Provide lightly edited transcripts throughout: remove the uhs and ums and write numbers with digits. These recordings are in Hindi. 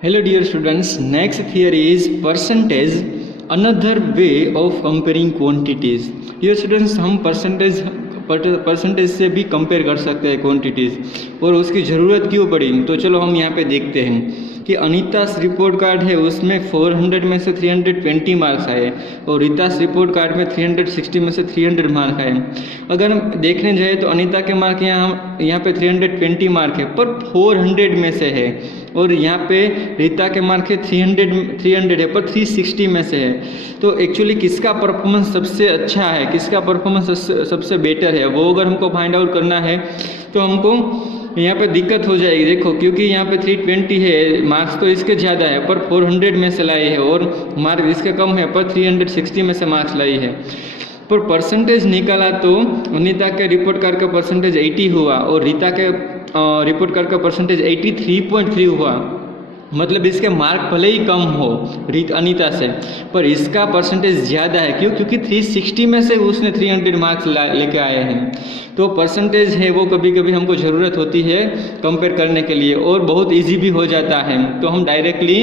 Hello dear students, next theory is percentage, another way of comparing quantities. Dear students, हम परसेंटेज से भी कंपेयर कर सकते हैं क्वांटिटीज़ और उसकी ज़रूरत क्यों पड़ी। तो चलो हम यहाँ पे देखते हैं कि अनीता's रिपोर्ट कार्ड है उसमें 400 में से 320 मार्क्स आए और रीता's रिपोर्ट कार्ड में 360 में से 300 मार्क आए। अगर हम देखने जाए तो अनीता के मार्क यहाँ पे 320 मार्क है पर 400 में से है और यहाँ पे रीता के मार्क है 300 है पर 360 में से है। तो एक्चुअली किसका परफॉर्मेंस सबसे अच्छा है, किसका परफॉर्मेंस सबसे बेटर है, वो अगर हमको फाइंड आउट करना है तो हमको यहाँ पे दिक्कत हो जाएगी। देखो क्योंकि यहाँ पे 320 है, मार्क्स तो इसके ज़्यादा है पर 400 में से लाई है और मार्क इसके कम है पर 360 में से मार्क्स लाई है। पर परसेंटेज निकाला तो अनीता के रिपोर्ट कार्ड का परसेंटेज 80 हुआ और रीता के रिपोर्ट कार्ड का परसेंटेज 83.3 हुआ। मतलब इसके मार्क भले ही कम हो अनीता से पर इसका परसेंटेज ज़्यादा है। क्यों? क्योंकि 360 में से उसने 300 मार्क्स लेके आए हैं। तो परसेंटेज है वो कभी कभी हमको ज़रूरत होती है कंपेयर करने के लिए और बहुत इजी भी हो जाता है। तो हम डायरेक्टली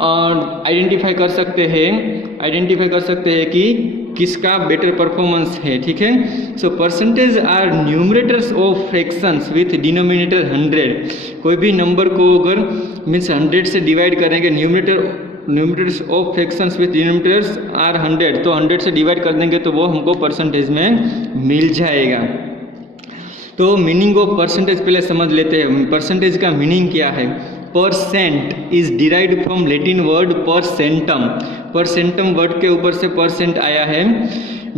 आइडेंटिफाई कर सकते हैं कि किसका बेटर परफॉर्मेंस है। ठीक है, so percentage are numerators of fractions with denominator 100। कोई भी नंबर को अगर मीन्स 100 से डिवाइड करेंगे, numerators of fractions with denominators are 100, तो 100 से डिवाइड कर देंगे तो वो हमको परसेंटेज में मिल जाएगा। तो मीनिंग ऑफ परसेंटेज पहले समझ लेते हैं। परसेंटेज का मीनिंग क्या है? Percent is derived from Latin word percentum. Percentum word के ऊपर से परसेंट आया है।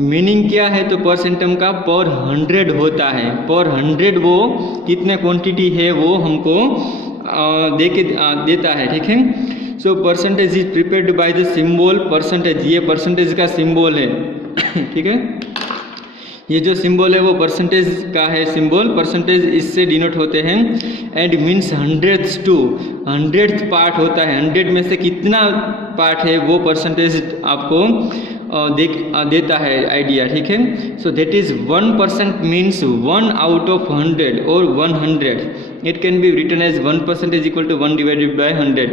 मीनिंग क्या है? तो परसेंटम का पर 100 होता है। पर 100 वो कितने क्वांटिटी है वो हमको देता है। ठीक है, so percentage is prepared by the symbol percentage. ये परसेंटेज का सिंबल है। ठीक है, ये जो सिंबल है वो परसेंटेज का है सिंबल। परसेंटेज इससे डिनोट होते हैं एंड मीन्स 100th पार्ट होता है। 100 में से कितना पार्ट है वो परसेंटेज आपको देता है आइडिया। ठीक है, so that is 1% means 1 out of 100 और 100। It can be written as 1% is equal to 1 divided by 100।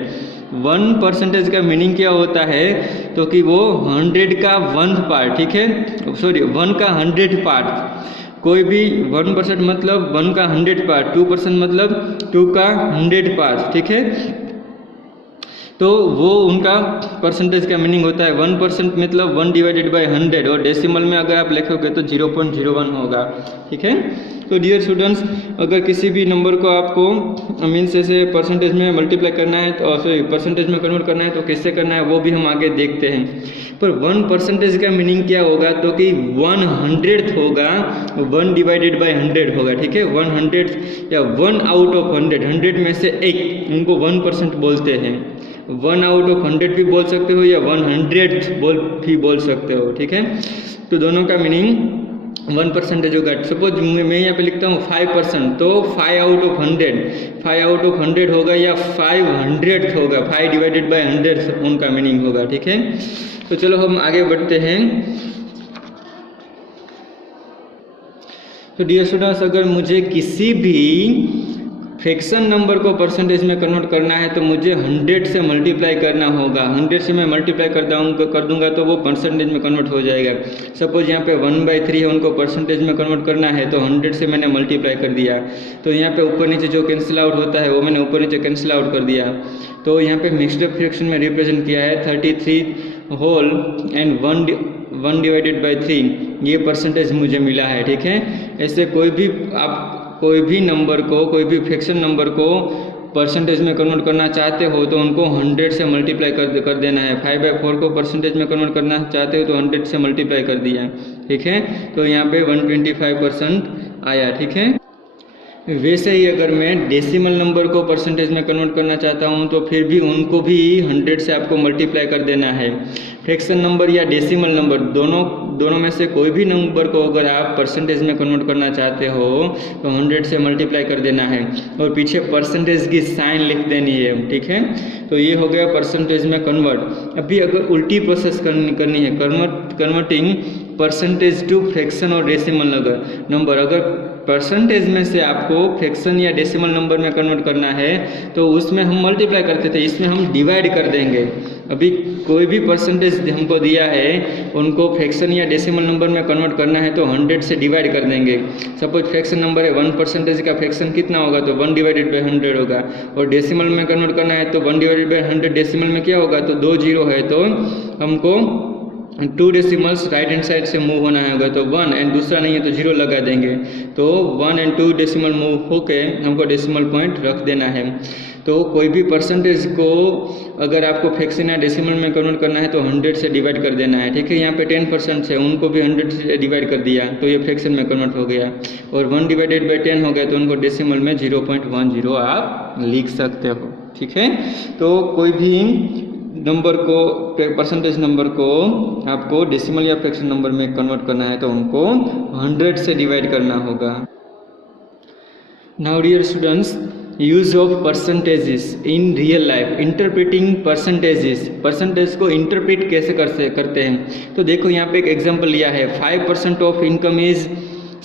1% का मीनिंग क्या होता है? तो कि वो 100 का 1th पार्ट, ठीक है, सॉरी 1 का 100 पार्ट। कोई भी 1% मतलब 1 का 100 पार्ट, 2% मतलब 2 का 100 पार्ट। ठीक है, तो वो उनका परसेंटेज का मीनिंग होता है। 1% मतलब 1 डिवाइडेड बाय 100 और डेसिमल में अगर आप लिखोगे तो 0.01 होगा। ठीक है, तो डियर स्टूडेंट्स, अगर किसी भी नंबर को आपको मीन्स ऐसे परसेंटेज में मल्टीप्लाई करना है तो सॉरी परसेंटेज में कन्वर्ट करना है तो किससे करना है वो भी हम आगे देखते हैं। पर 1% का मीनिंग क्या होगा? तो कि 100th होगा, 1 डिवाइडेड बाय 100 होगा। ठीक है, 100 या 1 आउट ऑफ 100 में से एक, उनको 1% बोलते हैं। 1 आउट ऑफ 100 भी बोल सकते हो या 100th भी बोल सकते हो। ठीक है, तो दोनों का मीनिंग 1% होगा। सपोज मैं यहाँ पे लिखता हूँ 5%, तो 5 आउट ऑफ 100 होगा या 500th होगा। 5 डिवाइडेड बाय 100 उनका मीनिंग होगा। ठीक है, तो चलो हम आगे बढ़ते हैं। तो डियर स्टूडेंट्स, अगर मुझे किसी भी फ्रैक्शन नंबर को परसेंटेज में कन्वर्ट करना है तो मुझे 100 से मल्टीप्लाई करना होगा। 100 से मैं मल्टीप्लाई कर दूंगा तो वो परसेंटेज में कन्वर्ट हो जाएगा। सपोज यहाँ पे 1/3 है, उनको परसेंटेज में कन्वर्ट करना है तो 100 से मैंने मल्टीप्लाई कर दिया। तो यहाँ पे ऊपर नीचे जो कैंसिल आउट होता है वो मैंने ऊपर नीचे कैंसिल आउट कर दिया। तो यहाँ पे मिक्स्ड फ्रैक्शन में रिप्रेजेंट किया है 33 होल एंड 1 डिवाइडेड बाई 3, ये परसेंटेज मुझे मिला है। ठीक है, ऐसे कोई भी नंबर को, कोई भी फ्रैक्शन नंबर को परसेंटेज में कन्वर्ट करना चाहते हो तो उनको 100 से मल्टीप्लाई कर देना है। 5/4 को परसेंटेज में कन्वर्ट करना चाहते हो तो 100 से मल्टीप्लाई कर दिया। ठीक है, तो यहाँ पे 125% आया। ठीक है, वैसे ही अगर मैं डेसिमल नंबर को परसेंटेज में कन्वर्ट करना चाहता हूँ तो फिर भी उनको भी 100 से आपको मल्टीप्लाई कर देना है। फ्रैक्शन नंबर या डेसिमल नंबर दोनों में से कोई भी नंबर को अगर आप परसेंटेज में कन्वर्ट करना चाहते हो तो 100 से मल्टीप्लाई कर देना है और पीछे परसेंटेज की साइन लिख देनी है। ठीक है, तो ये हो गया परसेंटेज में कन्वर्ट। अभी अगर उल्टी प्रोसेस करनी है, कन्वर्टिंग परसेंटेज टू फ्रैक्शन और डेसिमल नंबर, अगर परसेंटेज में से आपको फ्रैक्शन या डेसिमल नंबर में कन्वर्ट करना है तो उसमें हम मल्टीप्लाई करते थे, इसमें हम डिवाइड कर देंगे। अभी कोई भी परसेंटेज हमको दिया है उनको फ्रैक्शन या डेसिमल नंबर में कन्वर्ट करना है तो 100 से डिवाइड कर देंगे। सपोज फ्रैक्शन नंबर है 1% का फ्रैक्शन कितना होगा तो 1 डिवाइडेड बाई 100 होगा, और डेसिमल में कन्वर्ट करना है तो 1 डिवाइडेड बाई 100 डेसिमल में क्या होगा तो 2 जीरो है तो हमको 2 डेसिमल्स राइट हैंड साइड से मूव होना होगा तो 1 एंड दूसरा नहीं है तो 0 लगा देंगे, तो 1 एंड 2 डेसिमल मूव होके हमको डेसिमल पॉइंट रख देना है। तो कोई भी परसेंटेज को अगर आपको फ्रैक्शन या डेसिमल में कन्वर्ट करना है तो 100 से डिवाइड कर देना है। ठीक है, यहाँ पे 10% है उनको भी 100 से डिवाइड कर दिया तो ये फ्रैक्शन में कन्वर्ट हो गया, और 1 डिवाइडेड बाई 10 हो गया तो उनको डेसिमल में 0.10 आप लिख सकते हो। ठीक है, तो कोई भी नंबर को परसेंटेज नंबर को आपको डेसिमल या फ्रैक्शन नंबर में कन्वर्ट करना है तो उनको 100 से डिवाइड करना होगा। Now dear students, use of percentages in real life, interpreting percentages, percentage को इंटरप्रेट कैसे करते हैं। तो देखो यहाँ पे एक एग्जांपल लिया है, 5% of income is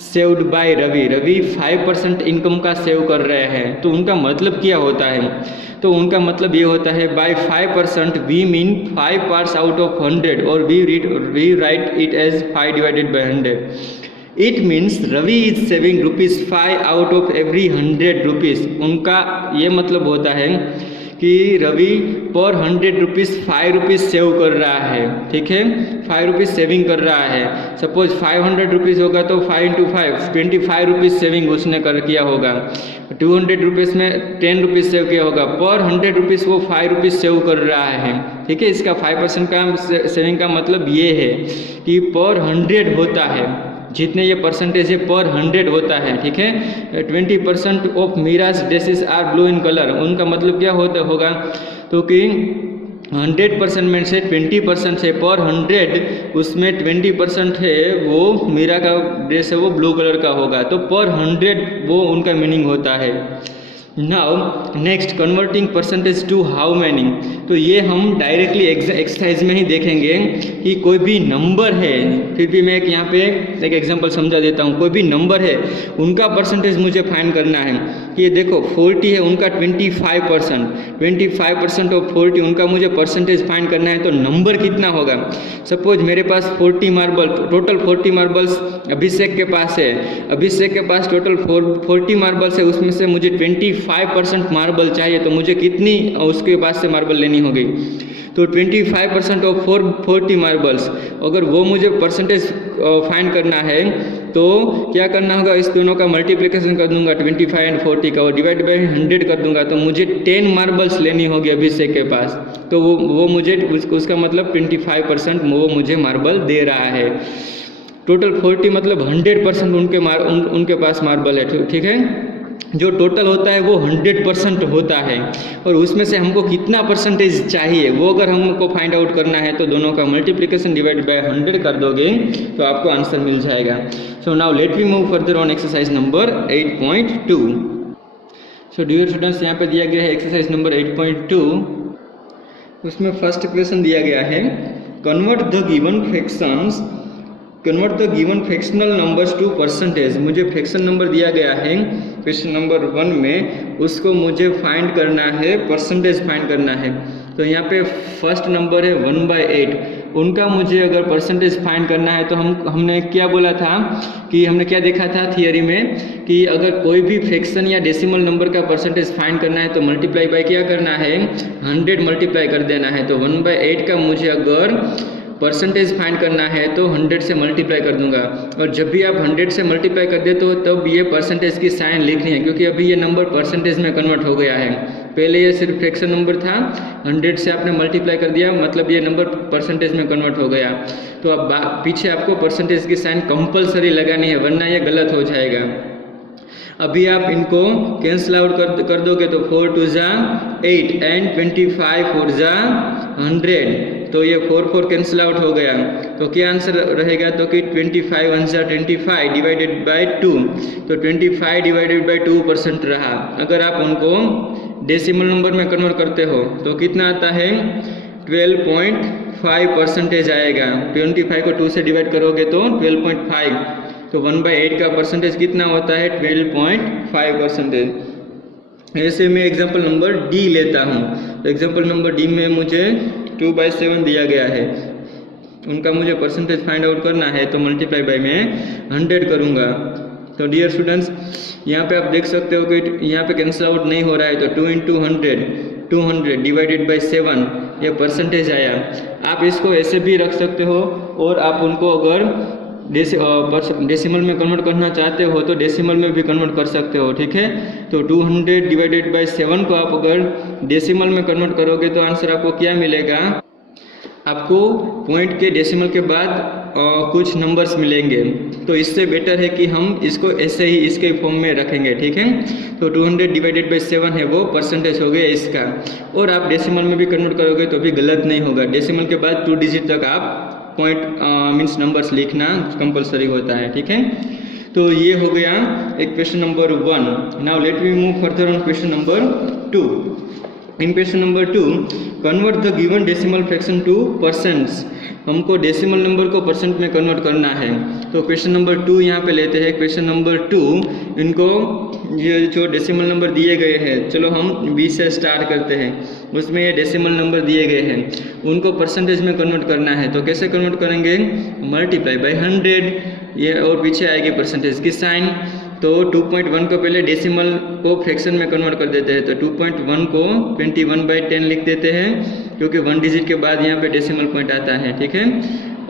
saved by Ravi. Ravi 5% income का सेव कर रहे हैं, तो उनका मतलब क्या होता है, तो उनका मतलब ये होता है by 5% we mean 5 parts out of 100 और we write it as 5 divided by 100। It means Ravi is saving ₹5 out of every 100 rupees. उनका ये मतलब होता है कि रवि पर 100 रुपीज़ 5 रुपीज़ सेव कर रहा है। ठीक है, 5 रुपीज़ सेविंग कर रहा है। सपोज 500 रुपीज़ होगा तो 5 × 5 25 रुपीज़ सेविंग उसने किया होगा। 200 रुपीज़ में 10 रुपीज़ सेव किया होगा, पर 100 रुपीज़ वो 5 रुपीज़ सेव कर रहा है। ठीक है, इसका 5% का सेविंग का मतलब ये है कि पर 100 होता है, जितने ये परसेंटेज है पर 100 होता है। ठीक है, 20% of Meera's dresses are blue in colour, उनका मतलब क्या होगा तो कि 100% में से 20% है पर 100 उसमें 20% है वो मीरा का ड्रेस है वो ब्लू कलर का होगा, तो पर 100 वो उनका मीनिंग होता है। Now next, converting percentage to how many. तो ये हम डायरेक्टली एक्सरसाइज में ही देखेंगे कि कोई भी नंबर है, फिर भी मैं यहाँ पे एक एग्जांपल समझा देता हूँ। कोई भी नंबर है उनका परसेंटेज मुझे फाइंड करना है कि ये देखो 40 है उनका 25% ऑफ 40 उनका मुझे परसेंटेज फाइंड करना है, तो नंबर कितना होगा। सपोज मेरे पास 40 मार्बल, टोटल 40 मार्बल्स अभिषेक के पास है, अभिषेक के पास टोटल 40 मार्बल्स है, उसमें से मुझे 25% मार्बल चाहिए, तो मुझे कितनी उसके पास से मार्बल लेनी होगी, तो 25% ऑफ 40 मार्बल्स। अगर वो मुझे परसेंटेज फाइंड करना है तो क्या करना होगा, इस दोनों का मल्टीप्लिकेशन कर दूंगा 25 एंड 40 का, और डिवाइड बाई 100 कर दूंगा, तो मुझे 10 मार्बल्स लेनी होगी अभिषेक के पास, तो वो मुझे उसका मतलब 25% वो मुझे मार्बल दे रहा है। टोटल 40 मतलब 100% उनके पास मार्बल है। ठीक है, जो टोटल होता है वो 100% होता है, और उसमें से हमको कितना परसेंटेज चाहिए वो अगर हमको फाइंड आउट करना है तो दोनों का मल्टीप्लिकेशन डिवाइड बाय 100 कर दोगे तो आपको आंसर मिल जाएगा। So now let we move further on exercise number 8.2। So dear students, यहाँ पे दिया गया है एक्सरसाइज नंबर 8.2। उसमें फर्स्ट क्वेश्चन दिया गया है, convert the given fractional numbers to percentage. मुझे फ्रैक्शन नंबर दिया गया है क्वेश्चन नंबर 1 में, उसको मुझे फाइंड करना है, परसेंटेज फाइंड करना है। तो यहाँ पे फर्स्ट नंबर है 1/8, उनका मुझे अगर परसेंटेज फाइंड करना है तो हमने क्या बोला था कि हमने क्या देखा था थियरी में कि अगर कोई भी फ्रैक्शन या डेसिमल नंबर का परसेंटेज फाइंड करना है तो मल्टीप्लाई बाय क्या करना है, 100 मल्टीप्लाई कर देना है। तो 1/8 का मुझे अगर परसेंटेज फाइंड करना है तो 100 से मल्टीप्लाई कर दूंगा, और जब भी आप 100 से मल्टीप्लाई कर दे तो तब ये परसेंटेज की साइन लिखनी है, क्योंकि अभी ये नंबर परसेंटेज में कन्वर्ट हो गया है। पहले ये सिर्फ फ्रैक्शन नंबर था, 100 से आपने मल्टीप्लाई कर दिया मतलब ये नंबर परसेंटेज में कन्वर्ट हो गया। तो अब पीछे आपको परसेंटेज की साइन कंपलसरी लगानी है, वरना ये गलत हो जाएगा। अभी आप इनको कैंसिल आउट कर दोगे तो 4 × 2 = 8 एंड 25 4 = 100, तो ये 4 कैंसिल आउट हो गया। तो क्या आंसर रहेगा, तो कि 25 1 = 25 डिवाइडेड बाय 2, तो 25 डिवाइडेड बाय 2% रहा। अगर आप उनको डेसिमल नंबर में कन्वर्ट करते हो तो कितना आता है, 12.5% आएगा। 25 को 2 से डिवाइड करोगे तो 12.5, तो 1/8 का परसेंटेज कितना होता है 12.5%। ऐसे में एग्जाम्पल नंबर डी लेता हूँ। तो एग्जाम्पल नंबर डी में मुझे 2/7 दिया गया है, उनका मुझे परसेंटेज फाइंड आउट करना है, तो मल्टीप्लाई बाय मैं 100 करूँगा। तो डियर स्टूडेंट्स, यहाँ पे आप देख सकते हो कि यहाँ पे कैंसिल आउट नहीं हो रहा है, तो 2 × 100 200 डिवाइडेड बाई 7 ये परसेंटेज आया। आप इसको ऐसे भी रख सकते हो, और आप उनको अगर डेसिमल में कन्वर्ट करना चाहते हो तो डेसिमल में भी कन्वर्ट कर सकते हो, ठीक है। तो 200 डिवाइडेड बाई 7 को आप अगर डेसिमल में कन्वर्ट करोगे तो आंसर आपको क्या मिलेगा, आपको पॉइंट के डेसिमल के बाद कुछ नंबर्स मिलेंगे। तो इससे बेटर है कि हम इसको ऐसे ही इसके फॉर्म में रखेंगे, ठीक है। तो 200 डिवाइडेड बाई 7 है वो परसेंटेज हो गया इसका, और आप डेसिमल में भी कन्वर्ट करोगे तो भी गलत नहीं होगा। डेसिमल के बाद 2 डिजिट तक आप पॉइंट मीन्स नंबर्स लिखना कंपलसरी होता है, ठीक है। तो ये हो गया एक question number 1। Now let me move further on question number 2। In question number 2, convert the given decimal fraction to percents. हमको डेसिमल नंबर को परसेंट में कन्वर्ट करना है। तो क्वेश्चन नंबर 2 यहाँ पे लेते हैं। क्वेश्चन नंबर 2, इनको ये जो डेसिमल नंबर दिए गए हैं, चलो हम 20 से स्टार्ट करते हैं। उसमें ये डेसिमल नंबर दिए गए हैं, उनको परसेंटेज में कन्वर्ट करना है। तो कैसे कन्वर्ट करेंगे, मल्टीप्लाई बाई 100, ये और पीछे आएगी परसेंटेज की साइन। तो 2.1 को पहले डेसिमल को फ्रैक्शन में कन्वर्ट कर देते हैं। तो 2.1 को 21/10 लिख देते हैं, क्योंकि 1 डिजिट के बाद यहाँ पे डेसिमल पॉइंट आता है, ठीक है।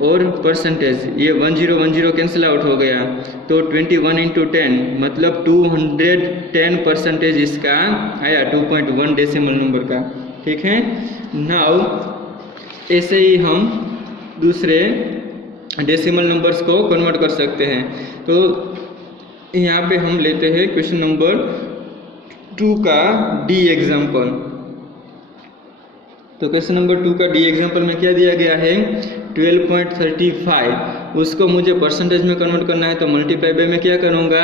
और परसेंटेज ये 1010 कैंसिल आउट हो गया, तो 21 × 10 मतलब 210% इसका आया 2.1 डेसिमल नंबर का, ठीक है। नाउ ऐसे ही हम दूसरे डेसिमल नंबर्स को कन्वर्ट कर सकते हैं। तो यहाँ पे हम लेते हैं क्वेश्चन नंबर 2 का डी एग्जाम्पल। तो क्वेश्चन नंबर 2 का डी एग्जाम्पल में क्या दिया गया है, 12.35, उसको मुझे परसेंटेज में कन्वर्ट करना है। तो मल्टीप्लाई बाय में क्या करूँगा,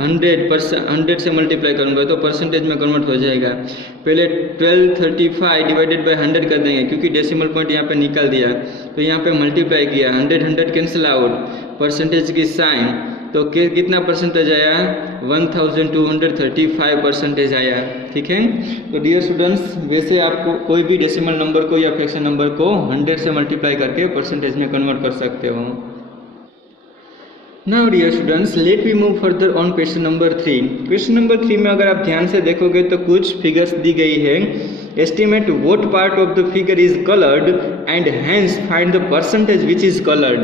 100 से मल्टीप्लाई करूँगा तो परसेंटेज में कन्वर्ट हो जाएगा। पहले 1235 डिवाइडेड बाय 100 कर देंगे, क्योंकि डेसिमल पॉइंट यहाँ पे निकाल दिया। तो यहाँ पे मल्टीप्लाई किया, 100 कैंसिल आउट, परसेंटेज की साइन, तो कितना परसेंटेज आया, 1235% आया, ठीक है। तो डियर स्टूडेंट्स, वैसे आपको कोई भी डेसिमल नंबर को या फ्रैक्शन नंबर को 100 से मल्टीप्लाई करके परसेंटेज में कन्वर्ट कर सकते हो। Now dear students, let we move further on question number 3। Question number 3 में अगर आप ध्यान से देखोगे तो कुछ फिगर्स दी गई है। Estimate what part of the figure is coloured and hence find the percentage which is coloured.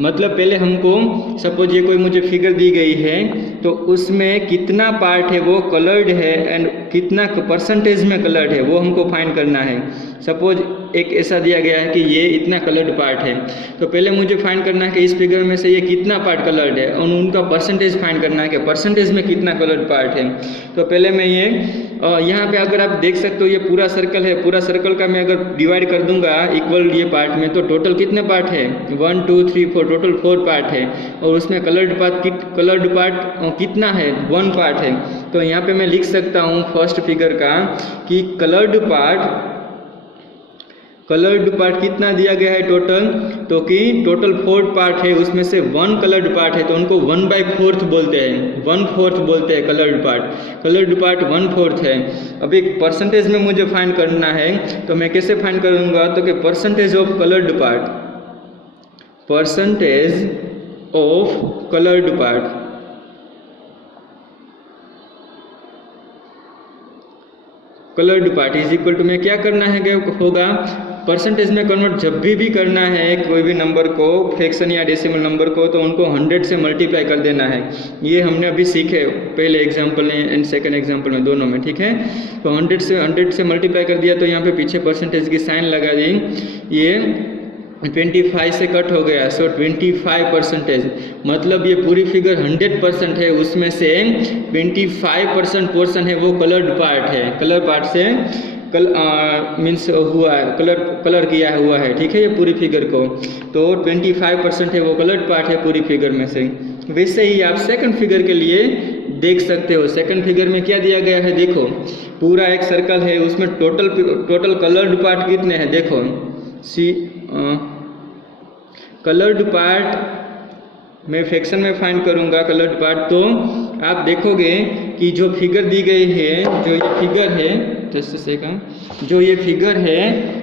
मतलब पहले हमको सपोज ये कोई मुझे फिगर दी गई है, तो उसमें कितना पार्ट है वो कलर्ड है एंड कितना परसेंटेज में कलर्ड है वो हमको फाइंड करना है। सपोज एक ऐसा दिया गया है कि ये इतना कलर्ड पार्ट है, तो पहले मुझे फाइंड करना है कि इस फिगर में से ये कितना पार्ट कलर्ड है, और उनका परसेंटेज फाइंड करना है कि परसेंटेज में कितना कलर्ड पार्ट है। तो पहले मैं ये यहाँ पे अगर आप देख सकते हो ये पूरा सर्कल है, पूरा सर्कल का मैं अगर डिवाइड कर दूंगा इक्वल ये पार्ट में, तो टोटल कितने पार्ट है, 1 2 3 4, टोटल 4 पार्ट है। और उसमें कलर्ड पार्ट कितना है, 1 पार्ट है। तो यहाँ पे मैं लिख सकता हूँ फर्स्ट फिगर का कि कलर्ड पार्ट कितना दिया गया है टोटल, तो कि टोटल 4 पार्ट है, उसमें से 1 कलर्ड पार्ट है, तो उनको 1/4 बोलते हैं, 1/4 बोलते हैं कलर्ड पार्ट 1/4 है। अब एक परसेंटेज में मुझे फाइंड करना है, तो मैं कैसे फाइंड करूँगा, तो कि percentage of coloured part is equal to, में क्या करना है होगा, परसेंटेज में कन्वर्ट जब भी करना है कोई भी नंबर को, फ्रैक्शन या डेसिमल नंबर को, तो उनको 100 से मल्टीप्लाई कर देना है। ये हमने अभी सीखे पहले एग्जांपल में एंड सेकंड एग्जांपल में, दोनों में, ठीक है। तो 100 से मल्टीप्लाई कर दिया, तो यहाँ पे पीछे परसेंटेज की साइन लगा दी, ये 25 से कट हो गया, सो 25%। मतलब ये पूरी फिगर 100% है, उसमें से 25% पोर्शन है वो कलर्ड पार्ट है, कलर पार्ट से मीन्स हुआ है, कलर किया हुआ है, ठीक है, ये पूरी फिगर को। तो 25% है वो कलर्ड पार्ट है पूरी फिगर में से। वैसे ही आप सेकंड फिगर के लिए देख सकते हो। सेकंड फिगर में क्या दिया गया है, देखो पूरा एक सर्कल है, उसमें टोटल कलर्ड पार्ट कितने हैं, देखो कलर्ड पार्ट मैं फ्रैक्शन में फाइंड करूँगा कलर्ड पार्ट, तो आप देखोगे कि जो फिगर दी गई है, जो ये फिगर है, जस्ट सेकंड, जो ये फिगर है,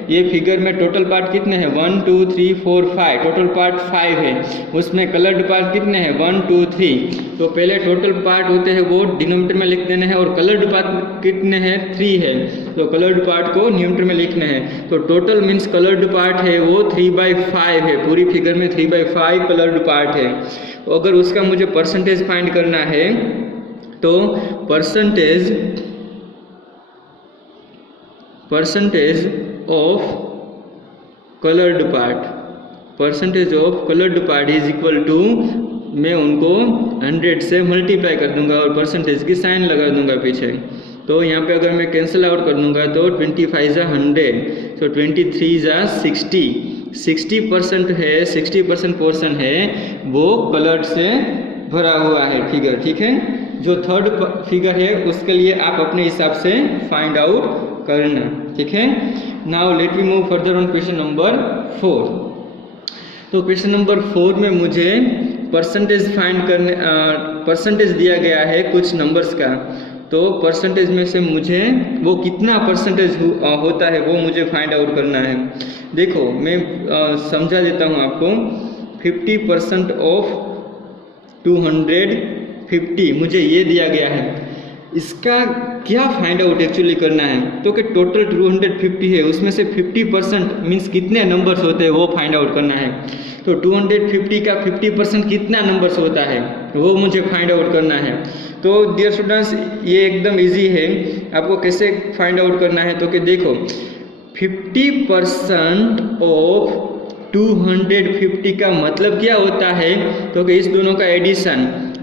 ये फिगर में टोटल पार्ट कितने हैं 1 2 3 4 5, टोटल पार्ट 5 है। उसमें कलर्ड पार्ट कितने हैं 1 2 3। तो पहले टोटल पार्ट होते हैं वो डिनोमिनेटर में लिख देने हैं, और कलर्ड पार्ट कितने हैं 3 है, तो कलर्ड पार्ट को न्यूमरेटर में लिखना है। तो टोटल मीन्स कलर्ड पार्ट है वो 3/5 है, पूरी फिगर में 3/5 कलर्ड पार्ट है। तो अगर उसका मुझे परसेंटेज फाइंड करना है तो percentage of coloured part is equal to, मैं उनको 100 से मल्टीप्लाई कर दूंगा और परसेंटेज की साइन लगा दूंगा पीछे। तो यहाँ पे अगर मैं कैंसिल आउट कर दूंगा तो 25 × 100, तो 23 × 60, 60% है, 60% पोर्शन है वो कलर्ड से भरा हुआ है फिगर, ठीक है। जो थर्ड फिगर है उसके लिए आप अपने हिसाब से फाइंड आउट करना, ठीक है। Now let me move further on question number 4। तो क्वेश्चन नंबर 4 में मुझे परसेंटेज फाइंड करने, परसेंटेज दिया गया है कुछ नंबर्स का। तो परसेंटेज में से मुझे वो कितना परसेंटेज होता है वो मुझे फाइंड आउट करना है। देखो मैं समझा देता हूँ आपको। 50% ऑफ 250 मुझे ये दिया गया है, इसका क्या फाइंड आउट एक्चुअली करना है। तो कि टोटल 250 है, उसमें से 50% मीन्स कितने नंबर्स होते हैं वो फाइंड आउट करना है। तो 250 का 50% कितना नंबर्स होता है वो मुझे फाइंड आउट करना है। तो डियर स्टूडेंट्स ये एकदम इजी है, आपको कैसे फाइंड आउट करना है। तो कि देखो 50% ऑफ 250 का मतलब क्या होता है। तो कि इस दोनों का एडिशन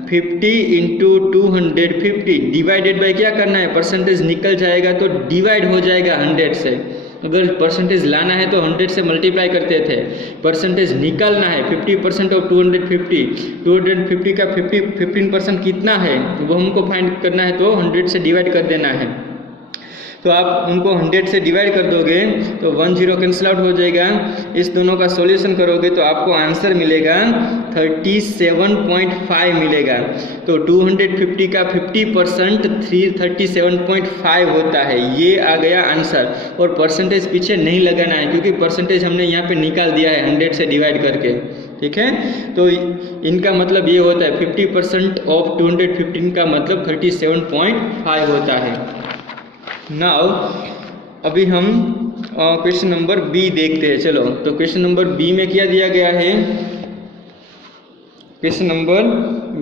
50 × 250 डिवाइडेड बाय क्या करना है, परसेंटेज निकल जाएगा तो डिवाइड हो जाएगा 100 से। अगर परसेंटेज लाना है तो 100 से मल्टीप्लाई करते थे, परसेंटेज निकालना है 50% ऑफ 250 का 15% कितना है वो हमको फाइंड करना है, तो 100 से डिवाइड कर देना है। तो आप उनको 100 से डिवाइड कर दोगे तो 1 0 कैंसिल आउट हो जाएगा। इस दोनों का सॉल्यूशन करोगे तो आपको आंसर मिलेगा 37.5 मिलेगा। तो 250 का 50% 37.5 होता है, ये आ गया आंसर। और परसेंटेज पीछे नहीं लगाना है क्योंकि परसेंटेज हमने यहाँ पे निकाल दिया है 100 से डिवाइड करके, ठीक है। तो इनका मतलब ये होता है 50% ऑफ 215 का मतलब 37.5 होता है। नाउ अभी हम क्वेश्चन नंबर बी देखते हैं। चलो तो क्वेश्चन नंबर बी में क्या दिया गया है। क्वेश्चन नंबर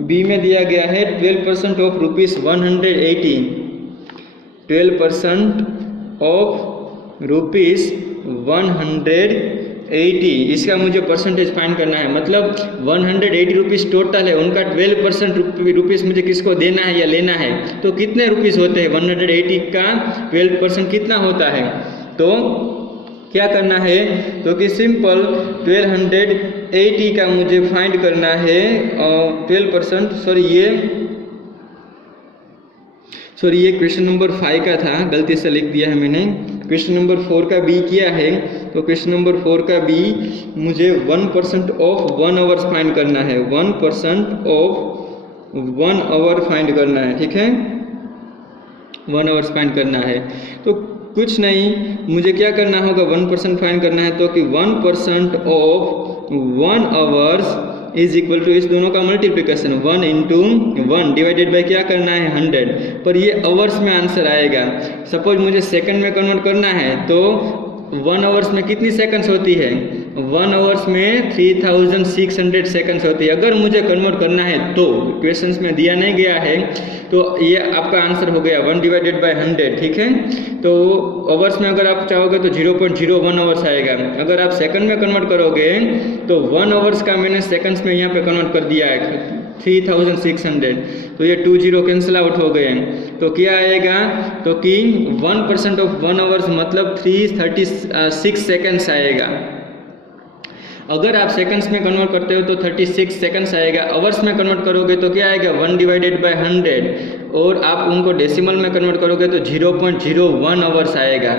बी में दिया गया है 12% ऑफ ₹180, 12% ऑफ ₹180, इसका मुझे परसेंटेज फाइंड करना है। मतलब 180 रुपीज़ टोटल है, उनका 12% रुपीज़ मुझे किसको देना है या लेना है। तो कितने रुपीज़ होते हैं 180 का 12% कितना होता है। तो क्या करना है, तो कि सिंपल 1280 का मुझे फाइंड करना है 12%, सॉरी ये क्वेश्चन नंबर 5 का था, गलती से लिख दिया है मैंने। क्वेश्चन नंबर 4 का बी किया है। तो क्वेश्चन नंबर 4 का बी मुझे 1% ऑफ 1 आवर्स फाइंड करना है, 1% ऑफ 1 आवर फाइंड करना है, ठीक है। 1 आवर्स फाइंड करना है। तो कुछ नहीं, मुझे क्या करना होगा 1% फाइंड करना है। तो कि 1% of 1 hours is equal to इस दोनों का मल्टीप्लिकेशन 1 × 1 डिवाइडेड बाय क्या करना है 100, पर ये आवर्स में आंसर आएगा। सपोज मुझे सेकंड में कन्वर्ट करना है तो 1 आवर्स में कितनी सेकंड्स होती है, 1 आवर्स में 3600 सेकंड्स होती है। अगर मुझे कन्वर्ट करना है तो क्वेश्चंस में दिया नहीं गया है, तो ये आपका आंसर हो गया 1 डिवाइडेड बाय 100, ठीक है। तो आवर्स में अगर आप चाहोगे तो 0.01 आवर्स आएगा। अगर आप सेकंड में कन्वर्ट करोगे तो 1 आवर्स का मैंने सेकंड्स में यहाँ पे कन्वर्ट कर दिया है 3600, तो ये 2 0 कैंसिल आउट हो गए। तो क्या आएगा, तो कि 1% ऑफ 1 आवर्स मतलब 336 सेकंड्स आएगा। अगर आप सेकंड्स में कन्वर्ट करते हो तो 36 सेकंड्स आएगा। आवर्स में कन्वर्ट करोगे तो क्या आएगा 1 डिवाइडेड बाय 100, और आप उनको डेसिमल में कन्वर्ट करोगे तो 0.01 आवर्स आएगा।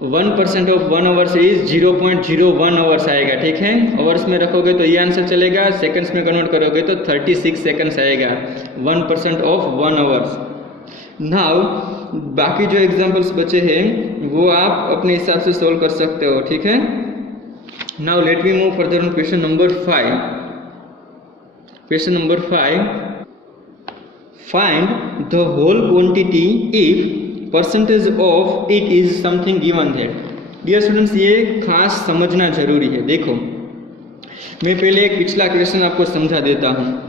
1% ऑफ 1 आवर्स इज 0.01 आवर्स आएगा, ठीक है। आवर्स में रखोगे तो ये आंसर चलेगा, सेकंड्स में कन्वर्ट करोगे तो 36 सेकंड्स आएगा 1% ऑफ 1 आवर्स। नाउ बाकी जो एग्जांपल्स बचे हैं वो आप अपने हिसाब से सोल्व कर सकते हो, ठीक है। Now let me move further on question number 5। Question number 5, find the whole quantity if percentage of it is something given that. Dear students, ये खास समझना जरूरी है। देखो, मैं पहले एक पिछला क्वेश्चन आपको समझा देता हूँ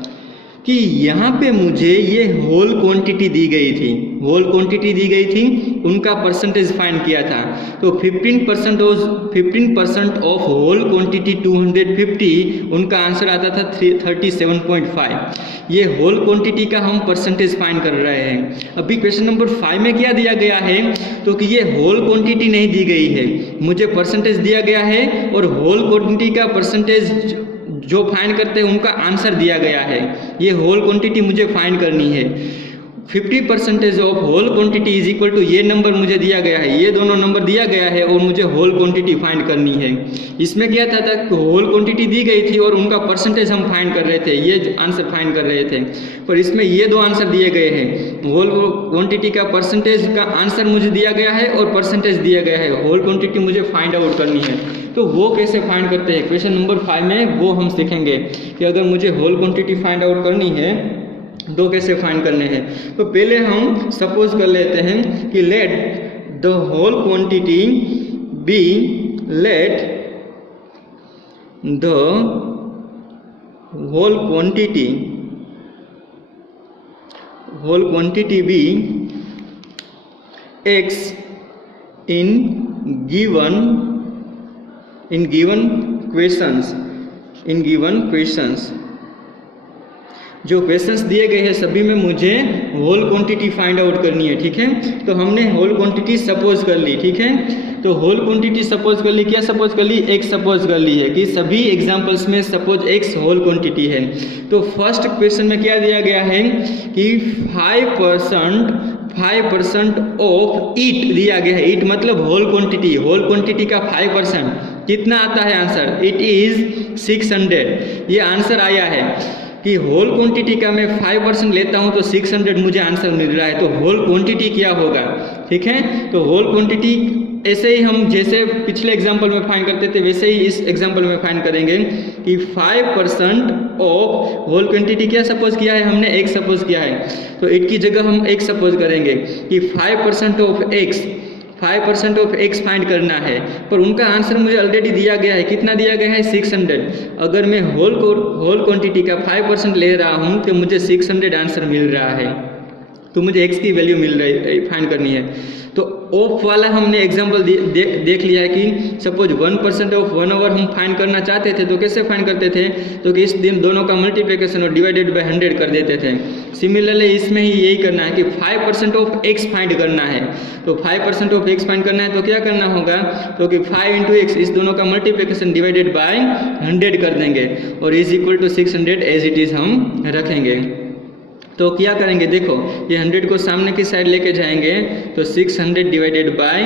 कि यहाँ पे मुझे ये होल क्वांटिटी दी गई थी, होल क्वांटिटी दी गई थी, उनका परसेंटेज फाइंड किया था। तो 15% ऑफ होल क्वांटिटी 250, उनका आंसर आता था 37.5। ये होल क्वांटिटी का हम परसेंटेज फाइंड कर रहे हैं। अभी क्वेश्चन नंबर 5 में क्या दिया गया है, तो कि ये होल क्वांटिटी नहीं दी गई है, मुझे परसेंटेज दिया गया है और होल क्वांटिटी का परसेंटेज जो फाइंड करते हैं उनका आंसर दिया गया है। ये होल क्वांटिटी मुझे फाइंड करनी है। 50% of whole quantity is equal to ये नंबर मुझे दिया गया है, ये दोनों नंबर दिया गया है और मुझे होल क्वांटिटी फाइंड करनी है। इसमें क्या था होल क्वांटिटी दी गई थी और उनका परसेंटेज हम फाइंड कर रहे थे, ये आंसर फाइंड कर रहे थे। पर इसमें ये दो आंसर दिए गए हैं, होल क्वांटिटी का परसेंटेज का आंसर मुझे दिया गया है और परसेंटेज दिया गया है, होल क्वांटिटी मुझे फाइंड आउट करनी है। तो वो कैसे फाइंड करते हैं क्वेश्चन नंबर 5 में, वो हम सीखेंगे कि अगर मुझे होल क्वांटिटी फाइंड आउट करनी है तो कैसे फाइंड करने हैं। तो पहले हम सपोज कर लेते हैं कि let the whole quantity be, let the whole quantity be x in given questions। जो क्वेश्चंस दिए गए हैं सभी में मुझे होल क्वांटिटी फाइंड आउट करनी है, ठीक है। तो हमने होल क्वांटिटी सपोज कर ली, ठीक है। तो होल क्वांटिटी सपोज कर ली, क्या सपोज कर ली, x सपोज कर ली है कि सभी एग्जांपल्स में सपोज x होल क्वांटिटी है। तो फर्स्ट क्वेश्चन में क्या दिया गया है कि 5% ऑफ इट दिया गया है। इट मतलब होल क्वांटिटी, होल क्वांटिटी का 5% कितना आता है आंसर, इट इज 600। ये आंसर आया है कि होल क्वांटिटी का मैं 5% लेता हूं तो 600 मुझे आंसर मिल रहा है। तो होल क्वांटिटी क्या होगा, ठीक है। तो होल क्वांटिटी ऐसे ही हम जैसे पिछले एग्जांपल में फाइंड करते थे वैसे ही इस एग्जांपल में फाइंड करेंगे कि 5% ऑफ होल क्वांटिटी क्या सपोज किया है हमने, x सपोज किया है। तो 8 की जगह हम x सपोज करेंगे कि 5% ऑफ x फाइंड करना है। पर उनका आंसर मुझे ऑलरेडी दिया गया है, कितना दिया गया है, 600। अगर मैं होल क्वांटिटी का 5% ले रहा हूँ तो मुझे 600 आंसर मिल रहा है। तो मुझे x की वैल्यू मिल रही है, फाइंड करनी है। तो ऑफ वाला हमने एग्जांपल देख लिया है कि सपोज 1% ऑफ 1 आवर हम फाइंड करना चाहते थे तो कैसे फाइंड करते थे, तो कि इस दिन दोनों का मल्टीप्लिकेशन और डिवाइडेड बाय 100 कर देते थे। सिमिलरली इसमें ही यही करना है कि 5% ऑफ x फाइंड करना है। तो 5% ऑफ x फाइंड करना है तो क्या करना होगा, तो कि 5 × x, इस दोनों का मल्टीप्लिकेशन डिवाइडेड बाय 100 कर देंगे और is equal to 600 as it is हम रखेंगे। तो क्या करेंगे, देखो ये 100 को सामने की साइड लेके जाएंगे तो 600 divided by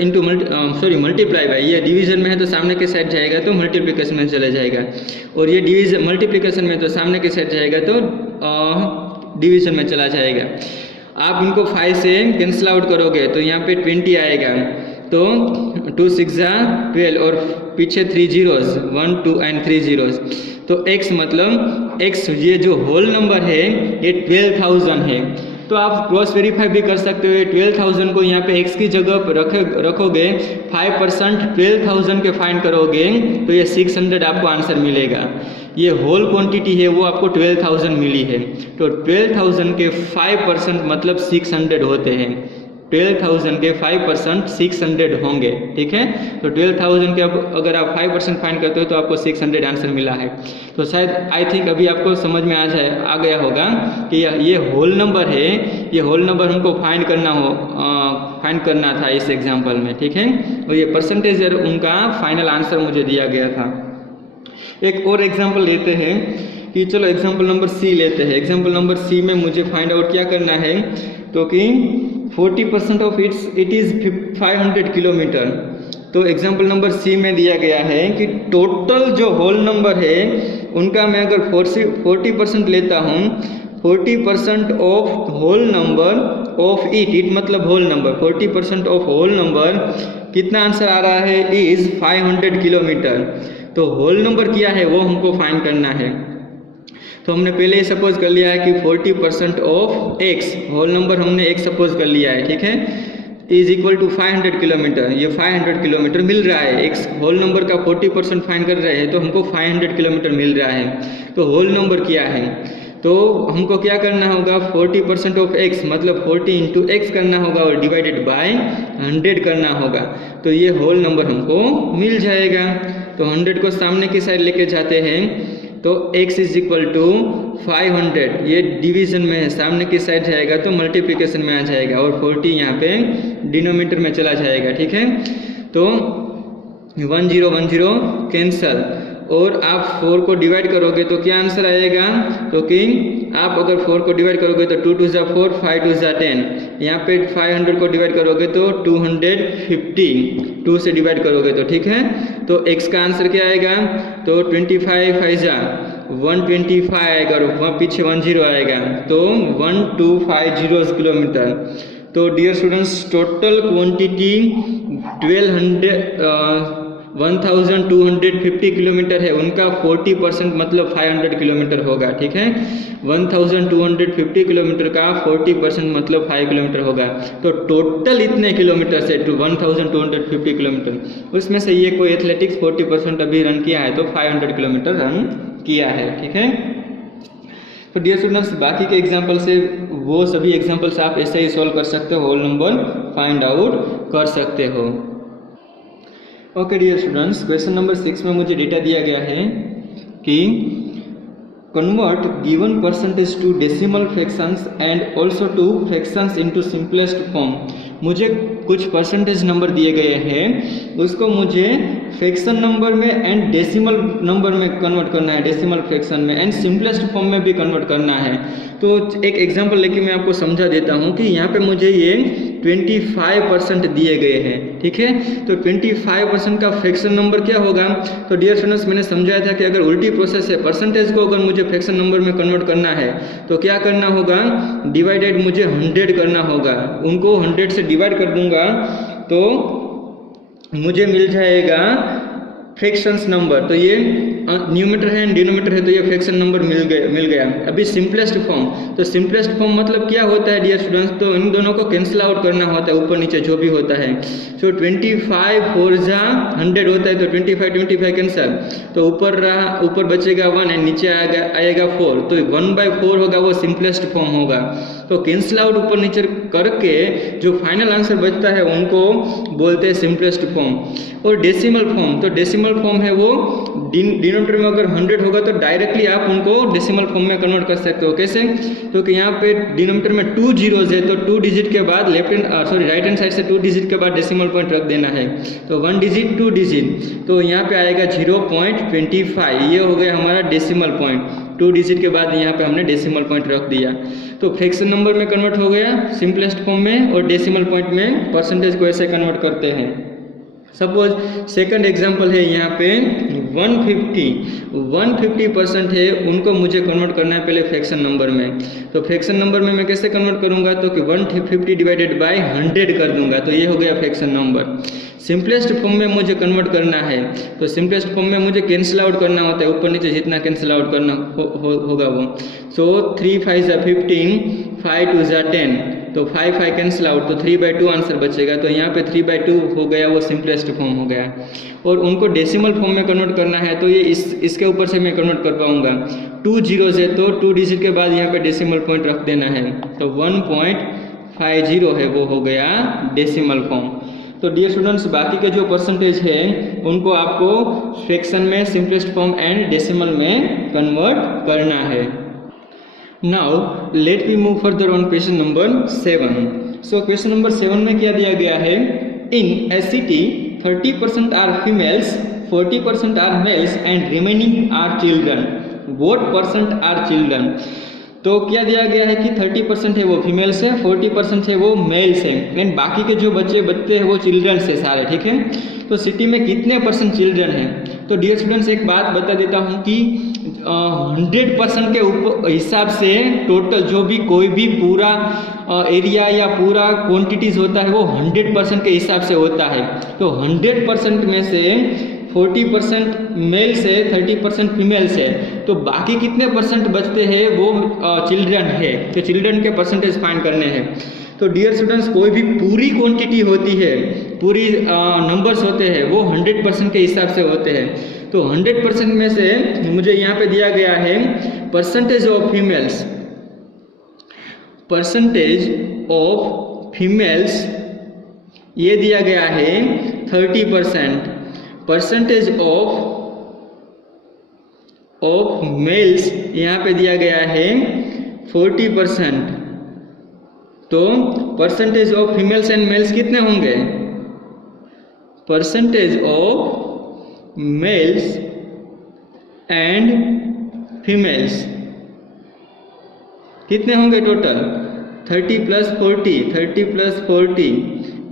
into multiply by, ये डिवीजन में है तो सामने के साइड जाएगा तो मल्टीप्लिकेशन में चला जाएगा, और ये डिवीजन मल्टीप्लिकेशन में तो सामने के साइड जाएगा तो डिवीजन में चला जाएगा। आप इनको 5 से कैंसिल आउट करोगे तो यहाँ पे 20 आएगा, तो 2 6 12 और पीछे 3 zeros 1 2 and 3 zeros। तो x मतलब x ये जो होल नंबर है ये 12,000 है। तो आप क्रॉस वेरीफाई भी कर सकते हो, 12,000 को यहाँ पे x की जगह पर रखोगे, 5% 12,000 के फाइंड करोगे तो ये 600 आपको आंसर मिलेगा। ये होल क्वांटिटी है वो आपको 12,000 मिली है। तो 12,000 के 5% मतलब 600 होते हैं। 12,000 के 5% 600 होंगे, ठीक है। तो 12,000 के अब अगर आप 5% फाइंड करते हो तो आपको 600 आंसर मिला है। तो शायद आई थिंक अभी आपको समझ में आ गया होगा कि ये होल नंबर है, ये होल नंबर हमको फाइंड करना था इस एग्जांपल में, ठीक है। और ये परसेंटेज उनका फाइनल आंसर मुझे दिया गया था। एक और एग्जाम्पल लेते हैं कि चलो एग्जाम्पल नंबर सी लेते हैं। एग्जाम्पल नंबर सी में मुझे फाइंड आउट क्या करना है, तो कि 40% ऑफ इट इज़ 500 किलोमीटर। तो एग्जाम्पल नंबर सी में दिया गया है कि टोटल जो होल नंबर है उनका मैं अगर 40% लेता हूँ, 40% of whole number of it मतलब whole number, 40% of whole number कितना आंसर आ रहा है इज़ 500 किलोमीटर। तो होल नंबर क्या है वो हमको फाइंड करना है। तो हमने पहले ही सपोज कर लिया है कि 40% ऑफ एक्स, होल नंबर हमने एक सपोज कर लिया है, ठीक है, इज इक्वल टू 500 किलोमीटर। ये 500 किलोमीटर मिल रहा है, एक्स होल नंबर का 40% फाइंड कर रहे हैं तो हमको 500 किलोमीटर मिल रहा है। तो होल नंबर क्या है, तो हमको क्या करना होगा, 40% ऑफ एक्स मतलब 40 इंटू एक्स करना होगा और डिवाइडेड बाय 100 करना होगा। तो ये होल नंबर हमको मिल जाएगा। तो 100 को सामने की साइड लेके जाते हैं तो x इज इक्वल टू 500, ये डिवीजन में है, सामने की साइड जाएगा तो मल्टीप्लिकेशन में आ जाएगा और 40 यहाँ पे डिनोमिनेटर में चला जाएगा, ठीक है। तो 10 कैंसल और आप 4 को डिवाइड करोगे तो क्या आंसर आएगा, तो कि आप अगर 4 को डिवाइड करोगे तो 2 2 4, 5 2 10, यहाँ पे 500 को डिवाइड करोगे तो 250, 2 से डिवाइड करोगे तो, ठीक है। तो x का आंसर क्या आएगा, तो 25 5 125 आएगा और पीछे 10 आएगा, तो 1250 किलोमीटर। तो dear students, total quantity 1250 kilometre है, उनका 40% मतलब 500 किलोमीटर होगा, ठीक है। 1250 किलोमीटर का 40% मतलब 5 किलोमीटर होगा। तो टोटल इतने किलोमीटर से 1250 किलोमीटर, उसमें से ये कोई एथलेटिक्स 40% अभी रन किया है तो 500 किलोमीटर रन किया है, ठीक है। तो डियर स्टूडेंट्स, बाकी के एग्जाम्पल से वो सभी एग्जाम्पल्स आप ऐसे ही सॉल्व कर सकते हो, होल नंबर फाइंड आउट कर सकते हो। Okay dear students, question number 6 में मुझे डेटा दिया गया है कि convert given percentage to decimal fractions and also to fractions into simplest form. मुझे कुछ परसेंटेज नंबर दिए गए हैं, उसको मुझे फ्रैक्शन नंबर में एंड डेसिमल नंबर में कन्वर्ट करना है, डेसिमल फ्रैक्शन में एंड सिंपलेस्ट फॉर्म में भी कन्वर्ट करना है। तो एक एग्जांपल लेके मैं आपको समझा देता हूँ कि यहाँ पे मुझे ये 25% दिए गए हैं, ठीक है। तो 25% का फ्रैक्शन नंबर क्या होगा, तो डियर स्टूडेंट्स मैंने समझाया था कि अगर उल्टी प्रोसेस है, परसेंटेज को अगर मुझे फ्रैक्शन नंबर में कन्वर्ट करना है तो क्या करना होगा, डिवाइडेड मुझे 100 करना होगा, उनको 100 से डिवाइड कर दूंगा तो मुझे मिल जाएगा फ्रैक्शंस नंबर। तो ये न्यूमरेटर है एंड डिनोमिनेटर है, तो ये फ्रैक्शन नंबर मिल गया। अभी सिंपलेस्ट फॉर्म, तो सिंपलेस्ट फॉर्म मतलब क्या होता है डियर स्टूडेंट्स, तो इन दोनों को कैंसिल आउट करना होता है, ऊपर नीचे जो भी होता है। सो 25 4 जा 100 होता है, तो 25 कैंसिल, तो ऊपर बचेगा 1 एंड नीचे आएगा 4, तो 1/4 होगा, वो सिंपलेस्ट फॉर्म होगा। तो कैंसिल आउट ऊपर नीचे करके जो फाइनल आंसर बचता है उनको बोलते हैं सिंपलेस्ट फॉर्म। और डेसिमल फॉर्म, तो डेसिमल फॉर्म है वो डिनोमिनेटर में अगर 100 होगा तो डायरेक्टली आप उनको डेसिमल फॉर्म में कन्वर्ट कर सकते हो। कैसे, क्योंकि यहाँ पे डिनोमिनेटर में 2 zeros है, तो 2 डिजिट के बाद राइट हैंड साइड से 2 डिजिट के बाद डेसिमल पॉइंट रख देना है, तो 1 डिजिट 2 डिजिट, तो यहाँ पे आएगा 0.25, ये हो गया हमारा डेसिमल पॉइंट। 2 डिजिट के बाद यहाँ पे हमने डेसिमल पॉइंट रख दिया, तो फ्रैक्शन नंबर में कन्वर्ट हो गया सिंपलेस्ट फॉर्म में, और डेसिमल पॉइंट में परसेंटेज को ऐसे कन्वर्ट करते हैं। सपोज सेकंड एग्जांपल है यहाँ पे 150% है, उनको मुझे कन्वर्ट करना है पहले फ्रैक्शन नंबर में। तो फ्रैक्शन नंबर में मैं कैसे कन्वर्ट करूँगा, तो कि 150 डिवाइडेड बाय 100 कर दूंगा, तो ये हो गया फ्रैक्शन नंबर। सिंपलेस्ट फॉर्म में मुझे कन्वर्ट करना है, तो सिंपलेस्ट फॉर्म में मुझे कैंसिल आउट करना होता है, ऊपर नीचे जितना कैंसिल आउट करना होगा वो। सो 3 5 जा 15, 5 2 जा 10, तो 5 5 कैंसिल आउट, तो 3/2 आंसर बचेगा, तो यहाँ पे 3/2 हो गया, वो सिंपलेस्ट फॉर्म हो गया। और उनको डेसिमल फॉर्म में कन्वर्ट करना है, तो ये इसके ऊपर से मैं कन्वर्ट कर पाऊंगा। 2 zeros है, तो 2 डिजिट के बाद यहाँ पे डेसिमल पॉइंट रख देना है, तो 1.50 है, वो हो गया डेसिमल फॉर्म। तो डियर स्टूडेंट्स, बाकी के जो परसेंटेज है उनको आपको फ्रैक्शन में, सिंपलेस्ट फॉर्म एंड डेसिमल में कन्वर्ट करना है। Now let we move further on question number 7। So question number 7 में क्या दिया गया है, in a city 30% are females, 40% are males and remaining are children, what percent are children. तो क्या दिया गया है कि 30% है वो फीमेल्स है, 40% है वो मेल्स है, एंड बाकी के जो बच्चे हैं वो चिल्ड्रंस है सारे, ठीक है। तो सिटी में कितने % चिल्ड्रन हैं? तो डियर स्टूडेंट्स एक बात बता देता हूँ कि 100% के हिसाब से टोटल जो भी कोई भी पूरा एरिया या पूरा क्वांटिटीज़ होता है वो 100% के हिसाब से होता है। तो 100% में से 40% मेल्स है, 30% फीमेल्स है, तो बाकी कितने % बचते हैं वो चिल्ड्रन है। तो चिल्ड्रन के परसेंटेज फाइंड करने हैं। तो डियर स्टूडेंट्स कोई भी पूरी क्वांटिटी होती है, पूरी नंबर्स होते हैं वो 100% के हिसाब से होते हैं। तो 100% में से मुझे यहाँ पे दिया गया है percentage of females, percentage of females ये दिया गया है 30%, परसेंटेज ऑफ मेल्स यहाँ पे दिया गया है 40%। तो percentage of females and males कितने होंगे? Percentage of males and females कितने होंगे total? 30 + 40, 30 + 40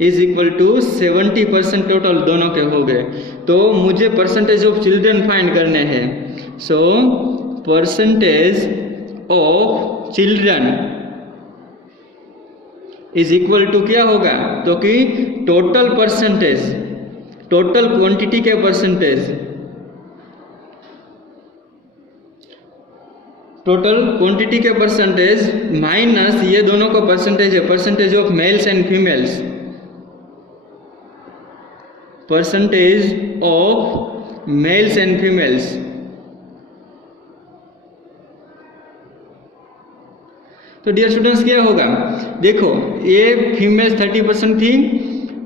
is equal to 70% total दोनों के हो गए। तो मुझे परसेंटेज ऑफ चिल्ड्रन फाइंड करने हैं। So percentage of children is equal to क्या होगा? तो कि टोटल परसेंटेज, टोटल क्वांटिटी के परसेंटेज, टोटल क्वांटिटी के परसेंटेज माइनस ये दोनों का परसेंटेज है, percentage of males and females, percentage of males and females. तो डियर स्टूडेंट्स क्या होगा? देखो ये फीमेल्स 30% थी,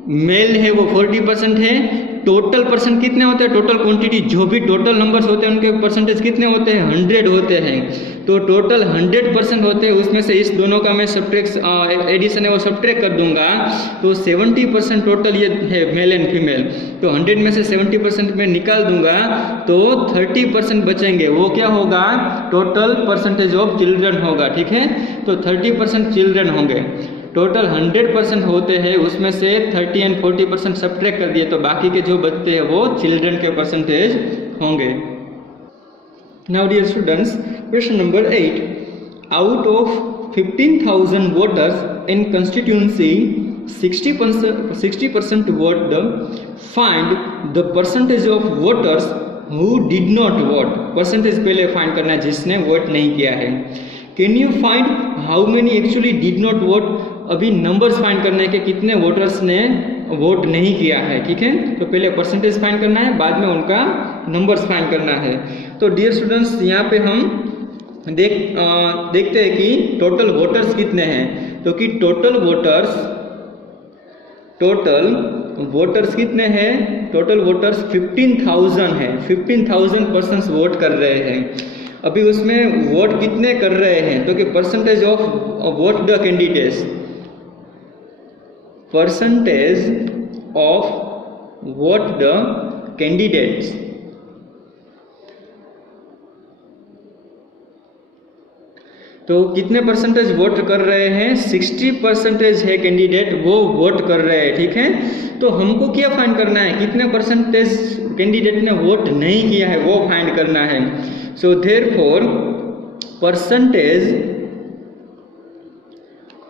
मेल है वो 40% है। टोटल परसेंट कितने होते हैं? टोटल क्वांटिटी जो भी टोटल नंबर्स होते हैं उनके परसेंटेज कितने होते हैं? 100 होते हैं। तो टोटल 100% होते हैं, उसमें से इस दोनों का मैं एडिशन है वो सब्ट्रैक्ट कर दूंगा, तो 70% टोटल ये है मेल एंड फीमेल। तो 100 में से 70% में निकाल दूंगा तो 30% बचेंगे, वो क्या होगा? टोटल परसेंटेज ऑफ चिल्ड्रन होगा, ठीक है। तो 30% चिल्ड्रन होंगे। टोटल 100% होते हैं, उसमें से 30 एंड 40% सब्ट्रैक्ट कर दिए तो बाकी के जो बचते हैं वो चिल्ड्रन के परसेंटेज होंगे। Now dear students, question number 8, out of 15,000 voters in constituency 60% vote, find the percentage of voters who did not vote. Percentage पहले फाइंड करना है जिसने वोट नहीं किया है। Can you find how many actually did not vote? अभी नंबर्स फाइंड करने के कितने वोटर्स ने वोट नहीं किया है, ठीक है। तो पहले परसेंटेज फाइंड करना है, बाद में उनका नंबर्स फाइंड करना है। तो डियर स्टूडेंट्स यहाँ पे हम देखते हैं कि टोटल वोटर्स कितने हैं। तो कि टोटल वोटर्स कितने हैं? टोटल वोटर्स 15,000 है। 15,000 पर्सन्स वोट कर रहे हैं। अभी उसमें वोट कितने कर रहे हैं? तो कि percentage of vote the candidates, percentage of vote the candidates. तो कितने परसेंटेज वोट कर रहे हैं? 60% है कैंडिडेट वो वोट कर रहे हैं, ठीक है। तो हमको क्या फाइंड करना है? कितने परसेंटेज कैंडिडेट ने वोट नहीं किया है वो फाइंड करना है। So therefore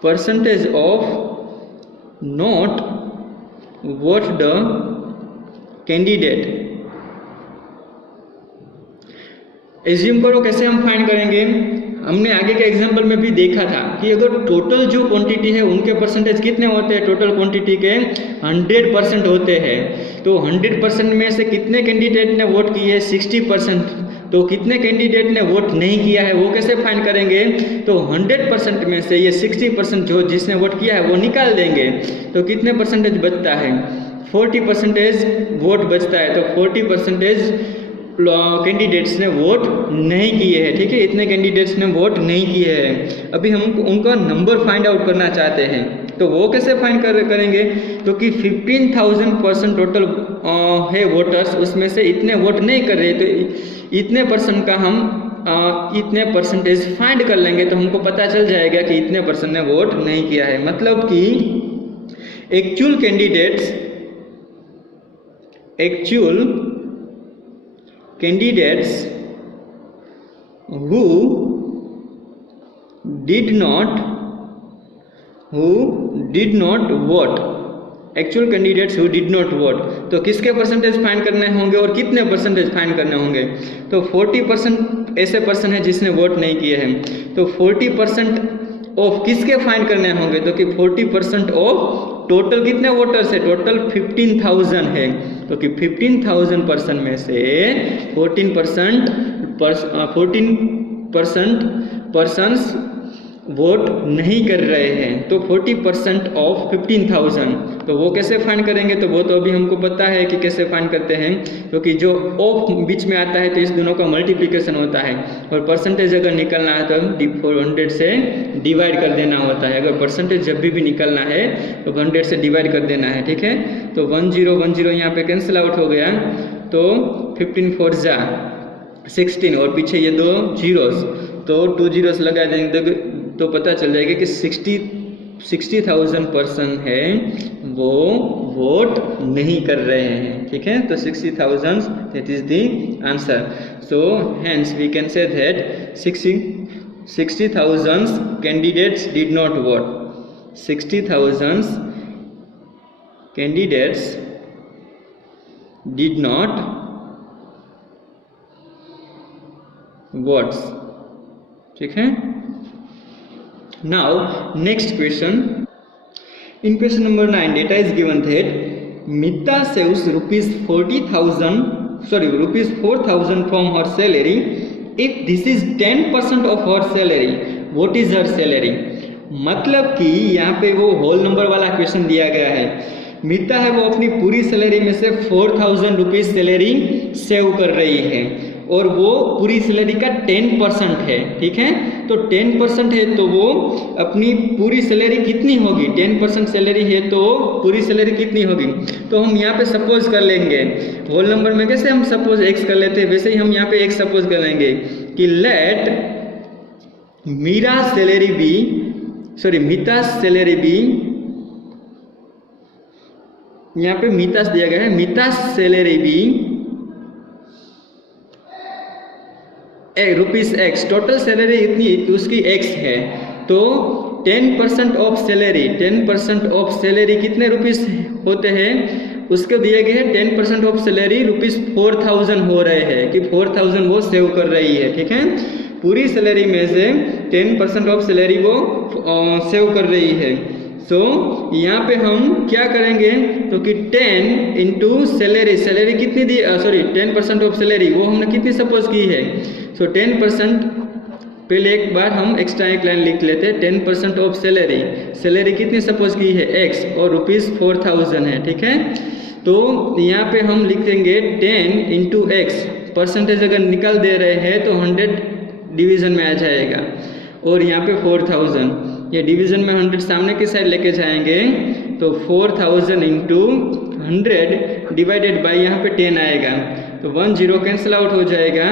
percentage of not vote the candidate, assume करो कैसे हम फाइंड करेंगे। हमने आगे के एग्जाम्पल में भी देखा था कि अगर टोटल जो क्वांटिटी है उनके परसेंटेज कितने होते हैं? टोटल क्वांटिटी के 100% होते हैं। तो 100% में से कितने कैंडिडेट ने वोट किए? 60%। तो कितने कैंडिडेट ने वोट नहीं किया है वो कैसे फाइंड करेंगे? तो 100% में से ये 60% जो जिसने वोट किया है वो निकाल देंगे। तो कितने परसेंटेज बचता है? 40% वोट बचता है। तो 40% कैंडिडेट्स ने वोट नहीं किए हैं, ठीक है। इतने कैंडिडेट्स ने वोट नहीं किए हैं। अभी हम उनका नंबर फाइंड आउट करना चाहते हैं, तो वो कैसे फाइंड करेंगे? तो कि 15,000% टोटल है वोटर्स, उसमें से इतने वोट नहीं कर रहे, तो इतने परसेंट का हम इतने परसेंटेज फाइंड कर लेंगे तो हमको पता चल जाएगा कि इतने परसेंट ने वोट नहीं किया है। मतलब कि actual candidates who did not vote, actual candidates who did not vote, तो किसके परसेंटेज फाइंड करने होंगे और कितने परसेंटेज फाइंड करने होंगे? तो 40% ऐसे पर्सन है जिसने वोट नहीं किए हैं, तो 40% ऑफ किसके फाइंड करने होंगे? तो कि 40% ऑफ टोटल कितने वोटर्स है? टोटल 15,000 है, तो कि 15,000 पर्सन में से 14% पर्सन्स वोट नहीं कर रहे हैं, तो 40% ऑफ 15,000, तो वो कैसे फाइंड करेंगे? तो वो तो अभी हमको पता है कि कैसे फाइंड करते हैं, क्योंकि जो ऑफ बीच में आता है तो इस दोनों का मल्टीप्लिकेशन होता है, और परसेंटेज अगर निकलना है तो 100 से डिवाइड कर देना होता है। अगर परसेंटेज जब भी निकलना है तो 100 से डिवाइड कर देना है, ठीक है। तो 10 यहाँ पे कैंसिल आउट हो गया, तो 15 4 जा 16 और पीछे ये 2 जीरोस, तो 2 जीरोस लगा देंगे तो पता चल जाएगा कि 60,000 पर्सन है वो वोट नहीं कर रहे हैं, ठीक है। तो 60,000 that is the answer. So hence we can say that 60,000 candidates did not vote, 60,000 candidates did not votes, ठीक है। Now next question. In question number 9, data is given that Mita saves rupees 4,000 from her salary. If this is 10% of her salary, what is her salary? मतलब कि यहाँ पे वो होल नंबर वाला क्वेश्चन दिया गया है। मीता है वो अपनी पूरी सैलरी में से 4,000 रुपीज सैलरी सेव कर रही है, और वो पूरी सैलरी का 10% है, ठीक है। तो 10% है तो वो अपनी पूरी सैलरी कितनी होगी? 10% सैलरी है तो पूरी सैलरी कितनी होगी? तो हम यहाँ पे सपोज कर लेंगे, होल नंबर में कैसे हम सपोज x कर लेते हैं वैसे ही हम यहाँ पे x सपोज कर लेंगे कि लेट मीता सैलरी बी, यहाँ पे मीता दिया गया है, Meeta salary be rupees X, total salary इतनी उसकी x है, तो 10% ऑफ सैलरी, 10% ऑफ सैलरी कितने रुपीस होते हैं? उसके दिए गए हैं 10% ऑफ सैलरी रुपीज 4,000 हो रहे हैं कि 4,000 वो सेव कर रही है, ठीक है। पूरी सैलरी में से 10% ऑफ सैलरी वो सेव कर रही है। सो यहाँ पे हम क्या करेंगे तो कि 10 इंटू सैलरी कितनी दी, 10% ऑफ सैलरी वो हमने कितनी सपोज की है। सो 10%, पहले एक बार हम एक्स्ट्रा एक लाइन लिख लेते हैं, 10% ऑफ सैलरी कितनी सपोज की है x, और रुपीज़ 4,000 है, ठीक है। तो यहाँ पे हम लिख देंगे 10 इंटू एक्स, परसेंटेज अगर निकाल दे रहे हैं तो 100 डिवीज़न में आ जाएगा, और यहाँ पे 4,000, ये डिवीज़न में 100 सामने की साइड लेके जाएंगे तो 4,000 इंटू 100 डिवाइडेड बाई यहाँ पे 10 आएगा, तो 1 0 कैंसिल आउट हो जाएगा,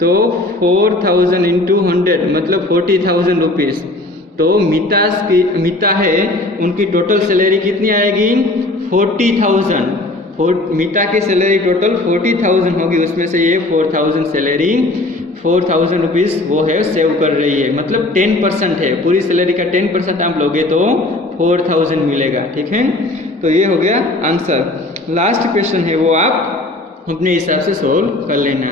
तो 4,000 इंटू 100 मतलब 40,000 रुपीज़। तो मीता है उनकी टोटल सैलरी कितनी आएगी? 40,000। मीता की सैलरी टोटल 40,000 होगी, उसमें से ये 4,000 सैलरी 4,000 रुपीज़ वो है सेव कर रही है, मतलब 10% है, पूरी सैलरी का 10% आप लोगे तो 4,000 मिलेगा, ठीक है। तो ये हो गया आंसर। लास्ट क्वेश्चन है वो आप अपने हिसाब से सोल्व कर लेना।